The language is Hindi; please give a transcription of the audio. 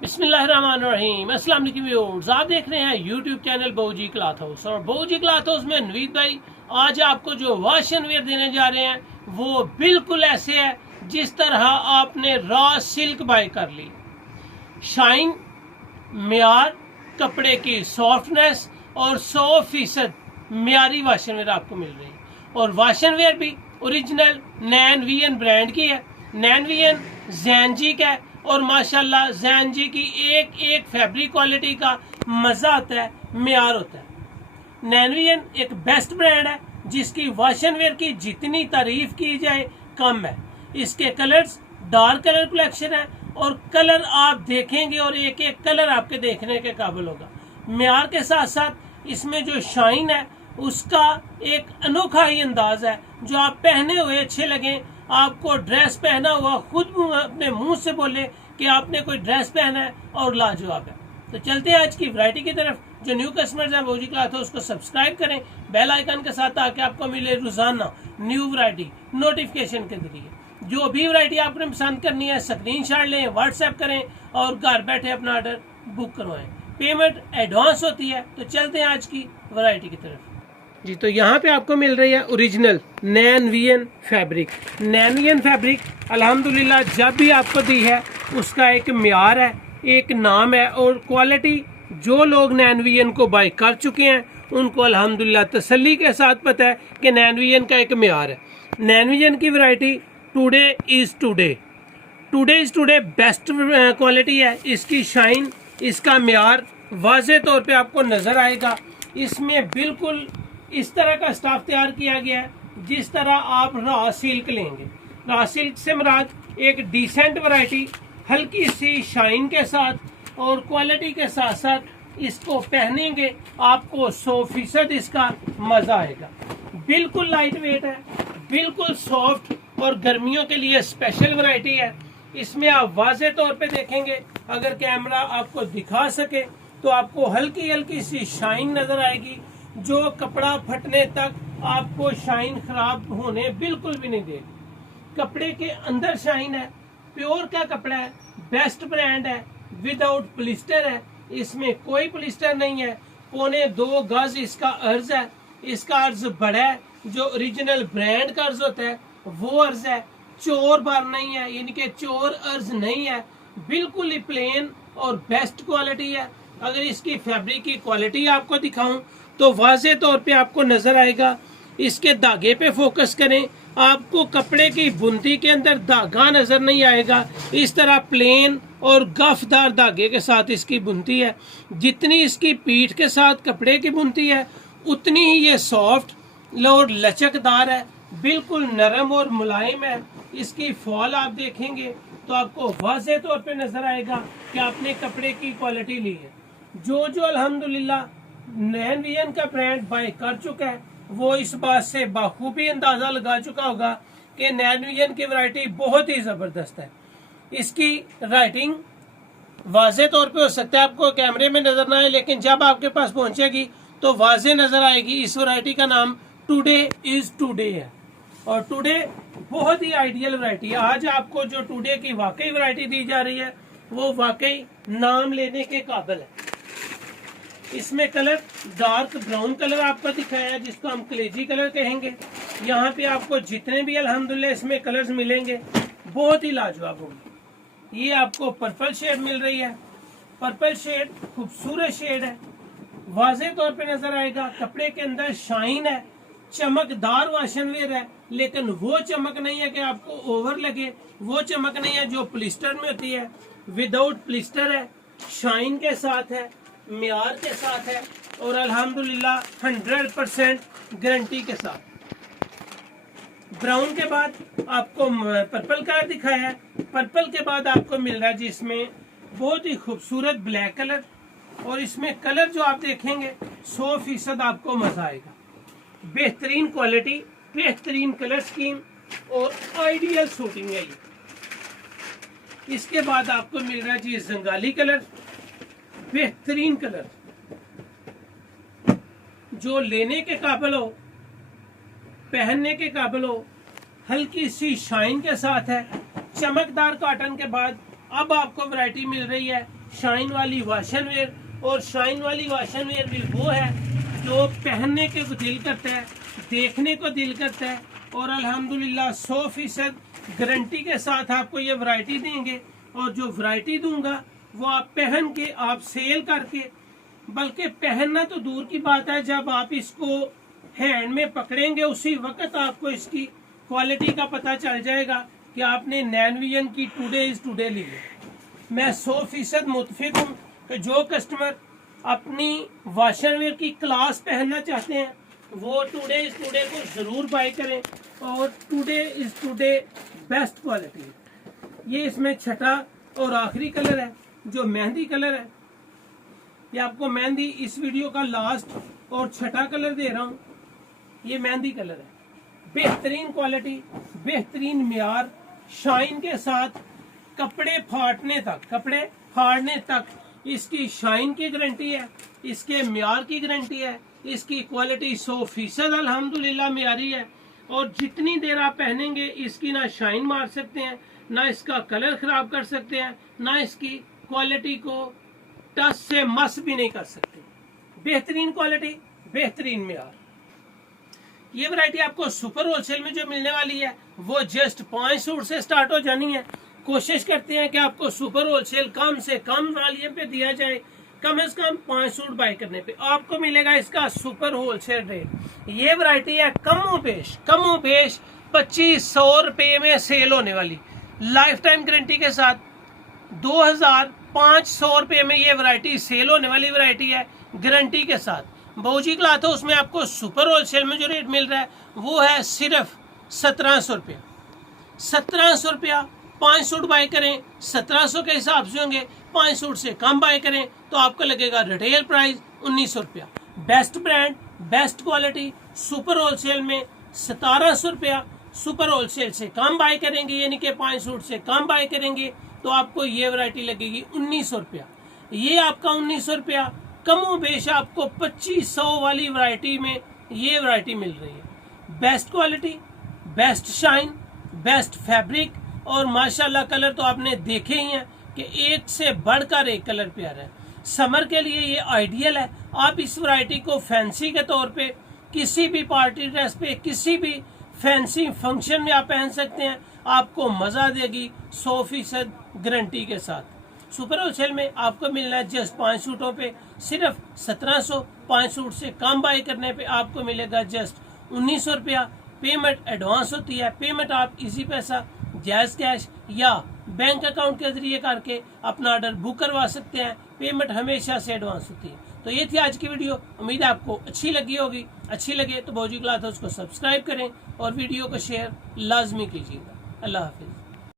बिस्मिल्लाहिर्रहमानिर्रहीम। अस्सलाम वालेकुम व्यूअर्स, आप देख रहे हैं यूट्यूब चैनल बहूजी क्लॉथ हाउस। और बहूजी क्लॉथ हाउस में नवीद भाई आज आपको जो वॉश एंड वेयर देने जा रहे हैं वो बिल्कुल ऐसे है जिस तरह आपने रॉ सिल्क बाय कर ली। शाइन, म्यार, कपड़े की सॉफ्टनेस और 100% म्यारी वॉश एंड वेयर आपको मिल रही है। और वॉश एंड वेयर भी ओरिजिनल नैन वीएन ब्रांड की है। नैन वीएन जैनजी का है और माशाल्लाह जैनजी की एक एक फैब्रिक क्वालिटी का मजा आता है, म्यार होता है। नैनवियन एक बेस्ट ब्रांड है जिसकी वॉश एंड वेयर की जितनी तारीफ की जाए कम है। इसके कलर्स डार्क कलर कलेक्शन है और कलर आप देखेंगे और एक एक कलर आपके देखने के काबिल होगा। म्यार के साथ साथ इसमें जो शाइन है उसका एक अनोखा ही अंदाज है जो आप पहने हुए अच्छे लगे। आपको ड्रेस पहना हुआ खुद अपने मुंह से बोले कि आपने कोई ड्रेस पहना है और लाजवाब है। तो चलते हैं आज की वैरायटी की तरफ। जो न्यू कस्टमर्स हैं बहूजी क्लॉथ हाउस उसको सब्सक्राइब करें बेल आइकन के साथ ताकि आपको मिले रोजाना न्यू वैरायटी नोटिफिकेशन के जरिए। जो भी वैरायटी आपने पसंद करनी है स्क्रीनशॉट लें, व्हाट्सएप करें और घर बैठे अपना ऑर्डर बुक करवाएं। पेमेंट एडवांस होती है। तो चलते हैं आज की वैरायटी की तरफ जी। तो यहाँ पे आपको मिल रही है ओरिजिनल नैन वीएन फैब्रिक। नैन वीएन फैब्रिक अल्हम्दुलिल्लाह जब भी आपको दी है उसका एक म्यार है, एक नाम है और क्वालिटी जो लोग नैन वीएन को बाय कर चुके हैं उनको अल्हम्दुलिल्लाह तसल्ली के साथ पता है कि नैन वीएन का एक म्यार है। नैन वीएन की variety today is today best quality है। इसकी शाइन, इसका म्यार वाज़े तौर पे आपको नजर आएगा। इसमें बिल्कुल इस तरह का स्टाफ तैयार किया गया है जिस तरह आप रॉ सिल्क लेंगे। रॉ सिल्क से मुराद एक डिसेंट वैरायटी हल्की सी शाइन के साथ और क्वालिटी के साथ साथ इसको पहनेंगे आपको 100% इसका मजा आएगा। बिल्कुल लाइट वेट है, बिल्कुल सॉफ्ट और गर्मियों के लिए स्पेशल वैरायटी है। इसमें आप वाज़े तौर पे देखेंगे, अगर कैमरा आपको दिखा सके तो आपको हल्की हल्की सी शाइन नजर आएगी जो कपड़ा फटने तक आपको शाइन खराब होने बिल्कुल भी नहीं देगी। कपड़े के अंदर शाइन है, प्योर का कपड़ा है, बेस्ट ब्रांड है, विदाउट प्लिस्टर है। इसमें कोई प्लिस्टर नहीं है। 2.25 गज इसका अर्ज है। इसका अर्ज बड़ा है, जो ओरिजिनल ब्रांड का अर्ज होता है वो अर्ज है। चोर बार नहीं है, यानी कि चोर अर्ज नहीं है। बिल्कुल ही प्लेन और बेस्ट क्वालिटी है। अगर इसकी फैब्रिक की क्वालिटी आपको दिखाऊं तो वाज़े तौर पे आपको नजर आएगा। इसके धागे पे फोकस करें, आपको कपड़े की बुनती के अंदर धागा नजर नहीं आएगा। इस तरह प्लेन और गफदार धागे के साथ इसकी बुनती है। जितनी इसकी पीठ के साथ कपड़े की बुनती है उतनी ही ये सॉफ्ट और लचकदार है, बिल्कुल नरम और मुलायम है। इसकी फॉल आप देखेंगे तो आपको वाज़े तौर पे नजर आएगा कि आपने कपड़े की क्वालिटी ली है। जो अल्हम्दुलिल्लाह नैन वीएन का ब्रांड बाय कर चुका है वो इस बात से बाखूबी अंदाजा लगा चुका होगा कि नैन वीएन की वैरायटी बहुत ही जबरदस्त है। इसकी राइटिंग वाज़े तौर पे हो सकता है आपको कैमरे में नजर ना आए, लेकिन जब आपके पास पहुंचेगी तो वाज़े नजर आएगी। इस वैरायटी का नाम टुडे इज टुडे है और टुडे बहुत ही आइडियल वैरायटी है। आज आपको जो टुडे की वाकई वैरायटी दी जा रही है वो वाकई नाम लेने के काबिल है। इसमें कलर डार्क ब्राउन कलर आपको दिखाया है जिसको हम कलेजी कलर कहेंगे। यहाँ पे आपको जितने भी अल्हम्दुलिल्लाह इसमें कलर्स मिलेंगे बहुत ही लाजवाब होंगे। ये आपको पर्पल शेड मिल रही है। पर्पल शेड खूबसूरत शेड है, वाज़े तौर पे नजर आएगा। कपड़े के अंदर शाइन है, चमकदार वॉश एंड वेयर है, लेकिन वो चमक नहीं है कि आपको ओवर लगे। वो चमक नहीं है जो प्लिस्टर में होती है। विदाउट प्लिस्टर है, शाइन के साथ है, म्यार के साथ है और अल्हम्दुलिल्लाह 100% गारंटी के साथ। ब्राउन के बाद आपको पर्पल कलर दिखाया है। पर्पल के बाद आपको मिल रहा है जिसमें बहुत ही खूबसूरत ब्लैक कलर और इसमें कलर जो आप देखेंगे 100% आपको मजा आएगा। बेहतरीन क्वालिटी, बेहतरीन कलर स्कीम और आइडियल शूटिंग है ये। इसके बाद आपको मिल रहा है जी जंगाली कलर, बेहतरीन कलर जो लेने के काबिल हो, पहनने के काबिल हो, हल्की सी शाइन के साथ है। चमकदार कॉटन के बाद अब आपको वैरायटी मिल रही है शाइन वाली वाशन वेयर। और शाइन वाली वाशन वेयर भी वो है जो पहनने के दिल करता है, देखने को दिल करता है, और अल्हम्दुलिल्लाह 100% गारंटी के साथ आपको ये वैरायटी देंगे। और जो वैरायटी दूंगा वो आप पहन के, आप सेल करके, बल्कि पहनना तो दूर की बात है, जब आप इसको हैंड में पकड़ेंगे उसी वक्त आपको इसकी क्वालिटी का पता चल जाएगा कि आपने नैनविजन की टुडे इज टुडे ली है। मैं 100% मुतफिक हूँ कि जो कस्टमर अपनी वाशरवेयर की क्लास पहनना चाहते हैं वो टुडे इज टुडे को जरूर बाय करें। और today is today best quality है। ये इसमें छठा और आखिरी कलर है जो मेहंदी कलर है। ये आपको मेहंदी इस वीडियो का लास्ट और छठा कलर दे रहा हूँ। ये मेहंदी कलर है, बेहतरीन क्वालिटी, बेहतरीन मियार, शाइन के साथ, कपड़े फाड़ने तक इसकी शाइन की गारंटी है, इसके मियार की गारंटी है, इसकी क्वालिटी 100% अल्हम्दुलिल्लाह मियारी है। और जितनी देर आप पहनेंगे इसकी ना शाइन मार सकते हैं, ना इसका कलर खराब कर सकते हैं, ना इसकी क्वालिटी को टच से मस भी नहीं कर सकते। बेहतरीन क्वालिटी, बेहतरीन मियार। ये वैरायटी आपको सुपर होलसेल में जो मिलने वाली है वो जस्ट 5 सूट से स्टार्ट हो जानी है। कोशिश करते हैं कि आपको सुपर होलसेल कम से कम वॉल्यूम पे दिया जाए। कम से कम 5 सूट बाय करने पे आपको मिलेगा इसका सुपर होलसेल रेट। ये वैरायटी है कमो बेश 2500 रुपए में सेल होने वाली, लाइफ टाइम गारंटी के साथ 2500 रुपए में ये वैरायटी सेल होने वाली वैरायटी है, गारंटी के साथ। बहूजी क्लॉथ हाउस में आपको सुपर होलसेल में जो रेट मिल रहा है वो है सिर्फ 1700 रुपया। 1700 रुपया 5 सूट बाय करें 1700 के हिसाब से होंगे, 5 सूट से कम बाय करें तो आपको लगेगा रिटेल प्राइस 1900 रुपया। Best brand, best quality, super wholesale में 1700 रुपया। सुपर होलसेल से कम बाय करेंगे, यानी कि 5 सूट से कम बाय करेंगे तो आपको ये वैरायटी लगेगी 1900 रुपया। ये आपका 1900 रुपया कमो बेश आपको 2500 वाली वैरायटी में ये वैरायटी मिल रही है। Best quality, best shine, best fabric, और माशाल्लाह कलर तो आपने देखे ही हैं कि एक से बढ़कर एक कलर प्यारा है। समर के लिए ये आइडियल है। आप इस वैरायटी को फैंसी के तौर पे किसी भी पार्टी ड्रेस पे, किसी भी फैंसी फंक्शन में आप पहन सकते हैं, आपको मजा देगी 100% गारंटी के साथ। सुपर होलसेल में आपको मिलना है जस्ट 5 सूटों पे सिर्फ 1700। 5 सूट से कम बाय करने पे आपको मिलेगा जस्ट 1900 रुपया। पेमेंट एडवांस होती है। पेमेंट आप इजी पैसा, जायज कैश या बैंक अकाउंट के जरिए करके अपना ऑर्डर बुक करवा सकते हैं। पेमेंट हमेशा से एडवांस होती है। तो ये थी आज की वीडियो, उम्मीद है आपको अच्छी लगी होगी। अच्छी लगे तो बहूजी क्लॉथ हाउस को सब्सक्राइब करें और वीडियो को शेयर लाजमी कीजिएगा। अल्लाह हाफिज।